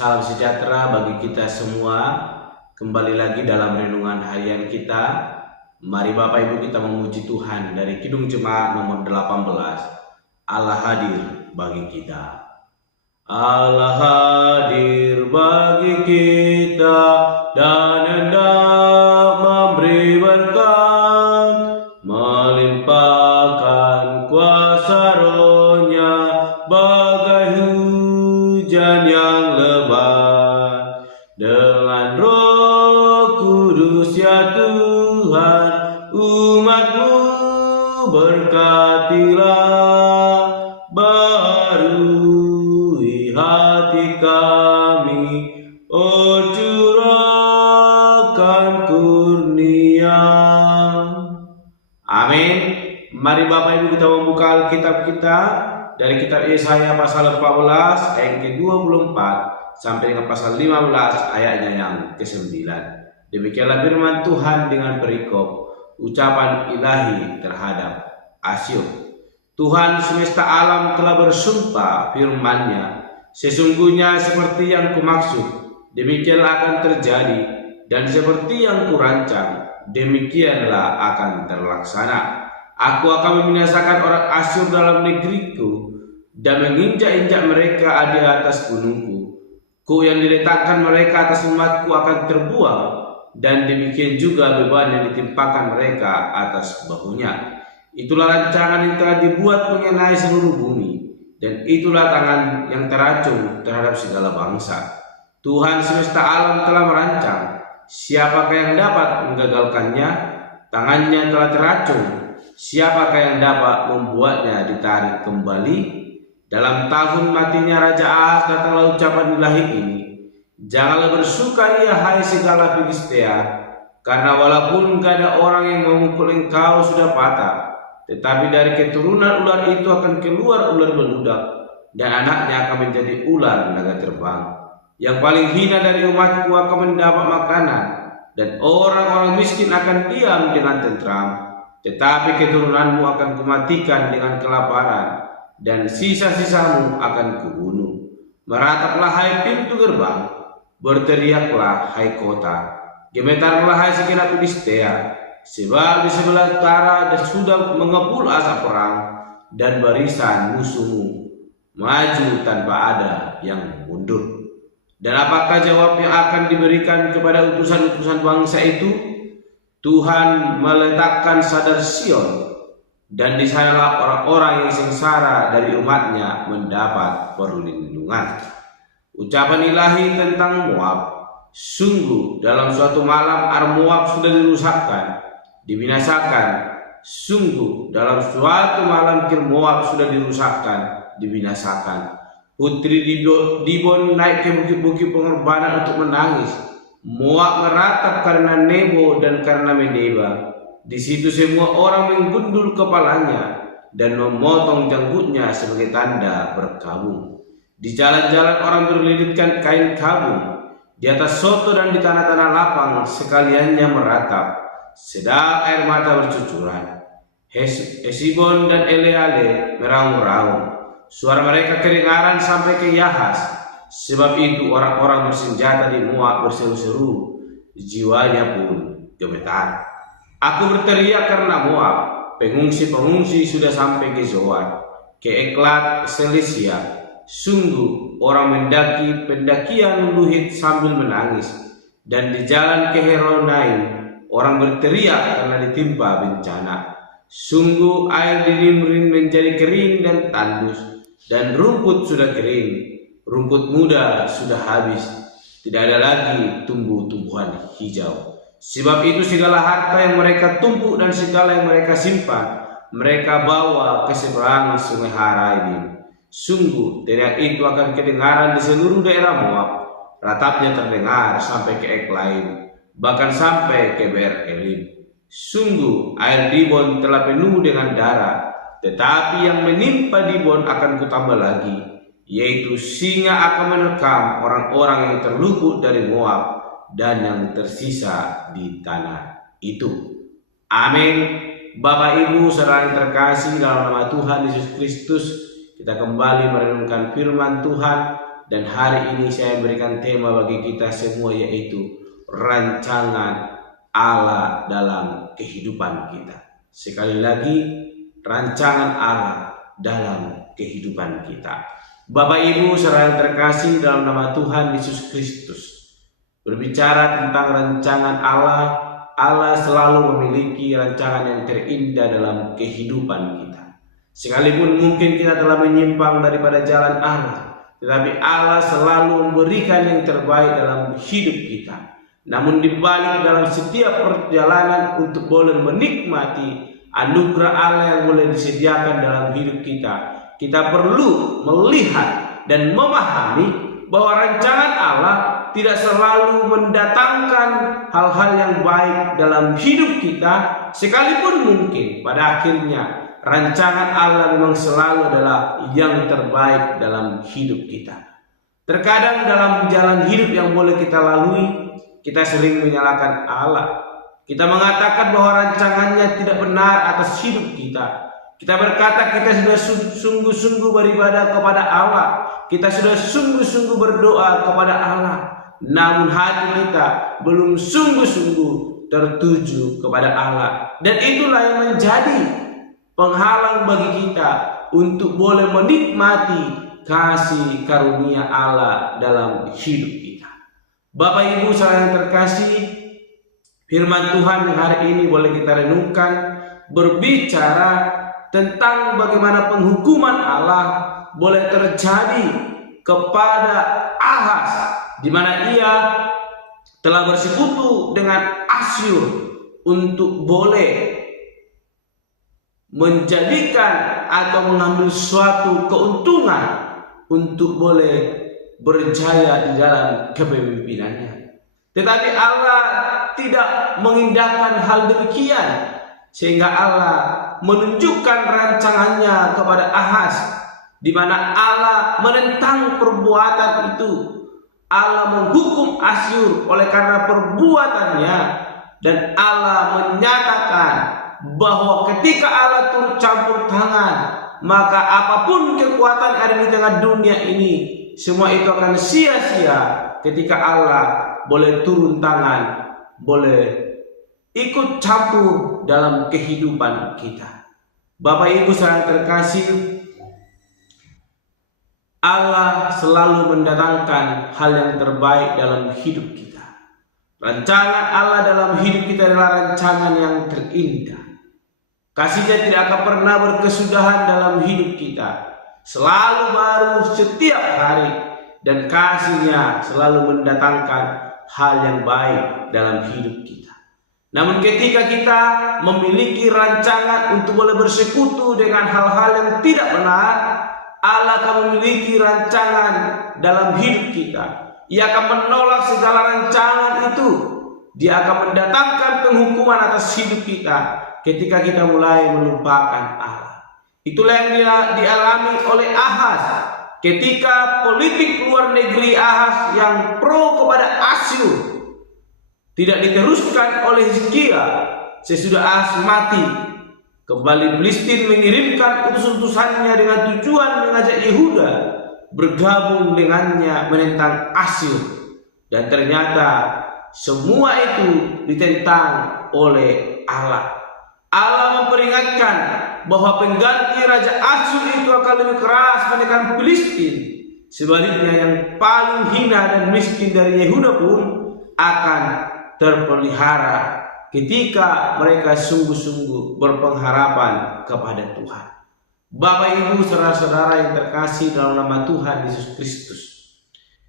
Salam sejahtera bagi kita semua. Kembali lagi dalam renungan harian kita. Mari Bapak Ibu kita memuji Tuhan dari Kidung Jemaat nomor 18. Allah hadir bagi kita. Allah hadir bagi kita dan hendak memberi berkat, melimpahkan kuasa Roh-Nya bagai hujan yang lebat. Dengan Roh Kudus ya Tuhan, umat-Mu berkatilah, barui hati kami, oh curahkan kurnia. Amin. Mari Bapak Ibu kita membuka Alkitab kita dari kitab Yesaya pasal 14 ayat ke-24 sampai dengan pasal 15 ayatnya yang ke-9. Demikianlah firman Tuhan dengan perikop ucapan ilahi terhadap Asyur. Tuhan semesta alam telah bersumpah firman-Nya, sesungguhnya seperti yang kumaksud, demikianlah akan terjadi, dan seperti yang kurancang, demikianlah akan terlaksana. Aku akan membinasakan orang Asyur dalam negeriku dan menginjak-injak mereka di atas gunungku. Ku yang diletakkan mereka atas umatku akan terbuang, dan demikian juga beban yang ditimpakan mereka atas bahunya. Itulah rancangan yang telah dibuat mengenai seluruh bumi, dan itulah tangan yang teracung terhadap segala bangsa. Tuhan semesta alam telah merancang, siapakah yang dapat menggagalkannya? Tangannya telah teracung, siapakah yang dapat membuatnya ditarik kembali? Dalam tahun matinya Raja Ahaz datanglah ucapan ilahi ini, janganlah bersukaria hai segala Filistia, karena walaupun gak ada orang yang memukul engkau sudah patah, tetapi dari keturunan ular itu akan keluar ular beludak, dan anaknya akan menjadi ular naga terbang. Yang paling hina dari umatku akan mendapat makanan, dan orang-orang miskin akan diam dengan tentram. Tetapi keturunanmu akan kumatikan dengan kelaparan, dan sisa-sisamu akan kubunuh. Merataplah hai pintu gerbang, berteriaklah hai kota, gemetarlah hai segenap Filistia, sebab di sebelah utara sudah mengepul asap perang, dan barisan musuhmu maju tanpa ada yang mundur. Dan apakah jawab yang akan diberikan kepada utusan-utusan bangsa itu? Tuhan meletakkan sadar Sion, dan di sanalah orang-orang yang sengsara dari umatnya mendapat perlindungan. Ucapan ilahi tentang Moab. Sungguh dalam suatu malam Moab sudah dirusakkan, dibinasakan. Sungguh dalam suatu malam Moab sudah dirusakkan, dibinasakan. Putri Dibon naik ke bukit-bukit pengorbanan untuk menangis. Moab meratap karena Nebo dan karena Medeba. Di situ semua orang menggundul kepalanya dan memotong janggutnya sebagai tanda berkabung. Di jalan-jalan orang berlilitkan kain kabung. Di atas soto dan di tanah-tanah lapang sekaliannya meratap, sedang air mata bercucuran. Hesibon dan Eleale meraung-raung. Suara mereka kedengaran sampai ke Yahas. Sebab itu orang-orang bersenjata di Moab berseru-seru, jiwanya pun gemetar. Aku berteriak karena Moab, pengungsi-pengungsi sudah sampai ke Zoar, ke Eklat Selisia. Sungguh orang mendaki pendakian Luhit sambil menangis, dan di jalan ke Heronaim orang berteriak karena ditimpa bencana. Sungguh air di Nimrin menjadi kering dan tandus, dan rumput sudah kering, rumput muda sudah habis, tidak ada lagi tumbuh-tumbuhan hijau. Sebab itu segala harta yang mereka tumpuk dan segala yang mereka simpan, mereka bawa ke seberang sungai Haraibim. Sungguh teriak itu akan kedengaran di seluruh daerah Moab, ratapnya terdengar sampai ke Eklaim, bahkan sampai ke Ber Elim. Sungguh air Dibon telah penuh dengan darah, tetapi yang menimpa Dibon akan kutambah lagi, yaitu singa akan menerkam orang-orang yang terluput dari Moab dan yang tersisa di tanah itu. Amin. Bapak Ibu saudara yang terkasih, dalam nama Tuhan Yesus Kristus kita kembali merenungkan firman Tuhan Dan hari ini saya berikan tema bagi kita semua, yaitu rancangan Allah dalam kehidupan kita. Sekali lagi, rancangan Allah dalam kehidupan kita. Bapak Ibu saudara yang terkasih dalam nama Tuhan Yesus Kristus, berbicara tentang rancangan Allah, Allah selalu memiliki rancangan yang terindah dalam kehidupan kita. Sekalipun mungkin kita telah menyimpang daripada jalan Allah, tetapi Allah selalu memberikan yang terbaik dalam hidup kita. Namun dibalik dalam setiap perjalanan untuk boleh menikmati anugerah Allah yang boleh disediakan dalam hidup kita, kita perlu melihat dan memahami bahwa rancangan Allah tidak selalu mendatangkan hal-hal yang baik dalam hidup kita. Sekalipun mungkin pada akhirnya rancangan Allah memang selalu adalah yang terbaik dalam hidup kita. Terkadang dalam jalan hidup yang boleh kita lalui, kita sering menyalahkan Allah. Kita mengatakan bahwa rancangannya tidak benar atas hidup kita. Kita berkata kita sudah sungguh-sungguh beribadah kepada Allah. Kita sudah sungguh-sungguh berdoa kepada Allah. Namun hati kita belum sungguh-sungguh tertuju kepada Allah. Dan itulah yang menjadi penghalang bagi kita untuk boleh menikmati kasih karunia Allah dalam hidup kita. Bapak Ibu saudara yang terkasih, firman Tuhan yang hari ini boleh kita renungkan berbicara tentang bagaimana penghukuman Allah boleh terjadi kepada Ahaz, di mana ia telah bersekutu dengan Asyur untuk boleh menjadikan atau mengambil suatu keuntungan untuk boleh berjaya di dalam kepemimpinannya. Tetapi Allah tidak mengindahkan hal demikian, sehingga Allah menunjukkan rancangannya kepada Ahaz, di mana Allah menentang perbuatan itu. Allah menghukum Asyur oleh karena perbuatannya, dan Allah menyatakan bahwa ketika Allah turut campur tangan, maka apapun kekuatan ada di tengah dunia ini, semua itu akan sia-sia ketika Allah boleh turun tangan, boleh ikut campur dalam kehidupan kita. Bapak Ibu saudara terkasih, Allah selalu mendatangkan hal yang terbaik dalam hidup kita. Rancangan Allah dalam hidup kita adalah rancangan yang terindah. Kasih-Nya tidak akan pernah berkesudahan dalam hidup kita, selalu baru setiap hari, dan kasih-Nya selalu mendatangkan hal yang baik dalam hidup kita. Namun ketika kita memiliki rancangan untuk boleh bersekutu dengan hal-hal yang tidak benar, Allah akan memiliki rancangan dalam hidup kita. Ia akan menolak segala rancangan itu. Dia akan mendatangkan penghukuman atas hidup kita ketika kita mulai melupakan Allah. Itulah yang dialami oleh Ahaz ketika politik luar negeri Ahaz yang pro kepada Asyur tidak diteruskan oleh Hizkia. Sesudah Ahaz mati, kembali Filistin mengirimkan utusan-utusannya dengan tujuan mengajak Yehuda bergabung dengannya menentang Asyur, dan ternyata semua itu ditentang oleh Allah. Allah memperingatkan bahwa pengganti Raja Asyur itu akan lebih keras menekan Filistin. Sebaliknya yang paling hina dan miskin dari Yehuda pun akan terpelihara ketika mereka sungguh-sungguh berpengharapan kepada Tuhan. Bapak Ibu saudara-saudara yang terkasih dalam nama Tuhan Yesus Kristus,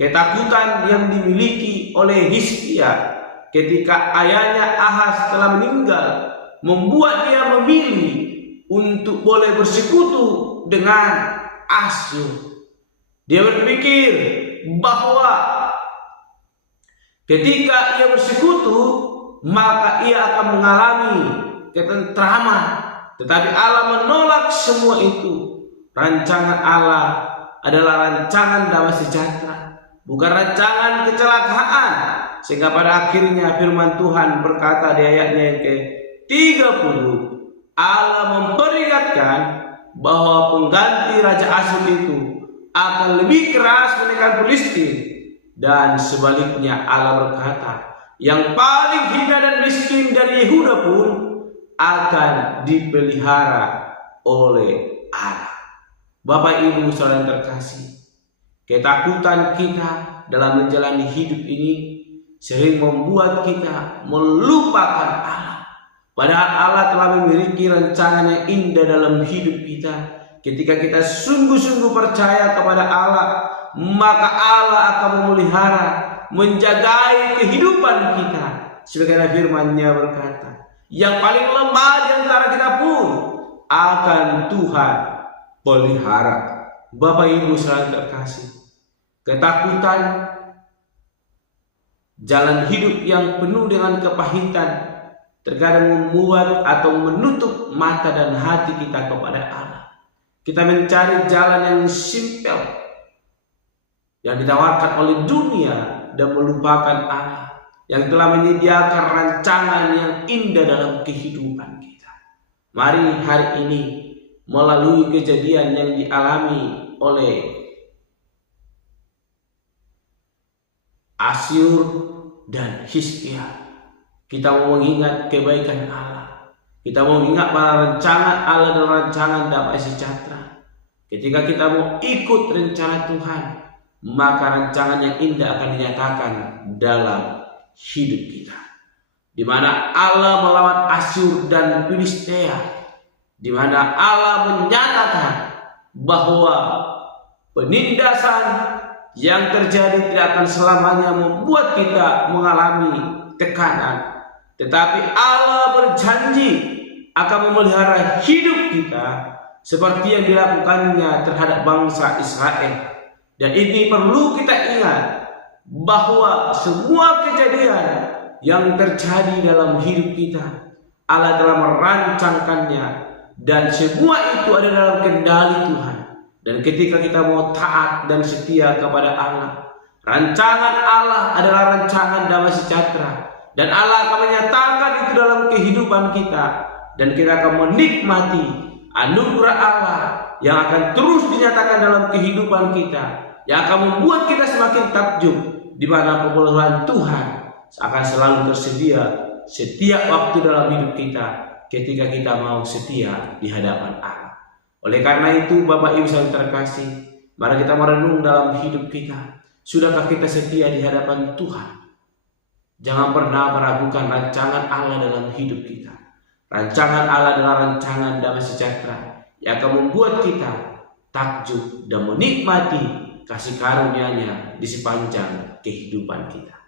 ketakutan yang dimiliki oleh Hizkia ketika ayahnya Ahaz telah meninggal membuat dia memilih untuk boleh bersekutu dengan Asyur. Dia berpikir bahwa ketika ia bersekutu, maka ia akan mengalami ketentraman. Tetapi Allah menolak semua itu. Rancangan Allah adalah rancangan damai sejahtera, bukan rancangan kecelakaan. Sehingga pada akhirnya firman Tuhan berkata di ayatnya yang ke-30, Allah memperingatkan bahwa pengganti Raja Asyur itu akan lebih keras menekan Filistin. Dan sebaliknya Allah berkata, yang paling hina dan miskin dari Yehuda pun akan dipelihara oleh Allah. Bapak Ibu saudara yang terkasih, ketakutan kita dalam menjalani hidup ini sering membuat kita melupakan Allah. Padahal Allah telah memiliki rancangan yang indah dalam hidup kita. Ketika kita sungguh-sungguh percaya kepada Allah, maka Allah akan memelihara, menjagai kehidupan kita. Sebagaimana firman-Nya berkata, yang paling lemah di antara kita pun akan Tuhan pelihara. Bapak Ibu saudara terkasih, ketakutan, jalan hidup yang penuh dengan kepahitan terkadang membuat atau menutup mata dan hati kita kepada Allah. Kita mencari jalan yang simpel yang ditawarkan oleh dunia dan melupakan Allah yang telah menyediakan rancangan yang indah dalam kehidupan kita. Mari hari ini melalui kejadian yang dialami oleh Asyur dan Hizkia, kita mau mengingat kebaikan Allah. Kita mau mengingat para rancangan Allah dan rancangan damai sejahtera. Ketika kita mau ikut rencana Tuhan, maka rancangan yang indah akan dinyatakan dalam hidup kita. Di mana Allah melawan Asyur dan Filistia, di mana Allah menyatakan bahwa penindasan yang terjadi tidak akan selamanya membuat kita mengalami tekanan, tetapi Allah berjanji akan memelihara hidup kita seperti yang dilakukannya terhadap bangsa Israel. Dan ini perlu kita ingat bahwa semua kejadian yang terjadi dalam hidup kita Allah telah merancangkannya, dan semua itu ada dalam kendali Tuhan. Dan ketika kita mau taat dan setia kepada Allah, rancangan Allah adalah rancangan damai sejahtera, dan Allah akan menyatakan itu dalam kehidupan kita, dan kita akan menikmati anugerah Allah yang akan terus dinyatakan dalam kehidupan kita, yang akan membuat kita semakin takjub di mana pemeliharaan Tuhan akan selalu tersedia setiap waktu dalam hidup kita ketika kita mau setia di hadapan Allah. Oleh karena itu, Bapak Ibu saudara terkasih, mari kita merenung dalam hidup kita. Sudahkah kita setia di hadapan Tuhan? Jangan pernah meragukan rancangan Allah dalam hidup kita. Rancangan Allah adalah rancangan damai sejahtera yang akan membuat kita takjub dan menikmati kasih karunia-Nya di sepanjang kehidupan kita.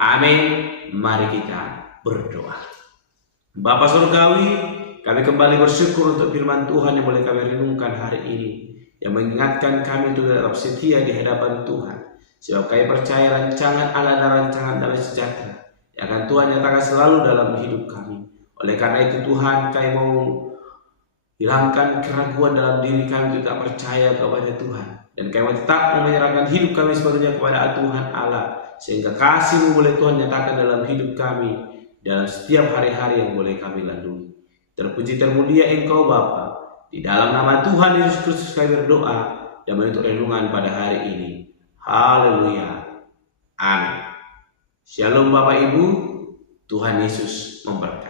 Amin. Mari kita berdoa. Bapa Surgawi, kami kembali bersyukur untuk firman Tuhan yang boleh kami renungkan hari ini, yang mengingatkan kami untuk tetap setia di hadapan Tuhan, sebab kami percaya rancangan Allah adalah rancangan damai sejahtera yang akan Tuhan nyatakan selalu dalam hidup kami. Oleh karena itu Tuhan, kami mau hilangkan keraguan dalam diri kami untuk tak percaya kepada Tuhan, dan kami tetap menyerahkan hidup kami sepenuhnya kepada Tuhan Allah, sehingga kasih-Mu boleh Tuhan nyatakan dalam hidup kami dalam setiap hari-hari yang boleh kami lalui. Terpuji termulia Engkau Bapa. Di dalam nama Tuhan Yesus Kristus kami berdoa dan menuntut renungan pada hari ini. Haleluya. Amin. Shalom Bapak Ibu. Tuhan Yesus memberkati.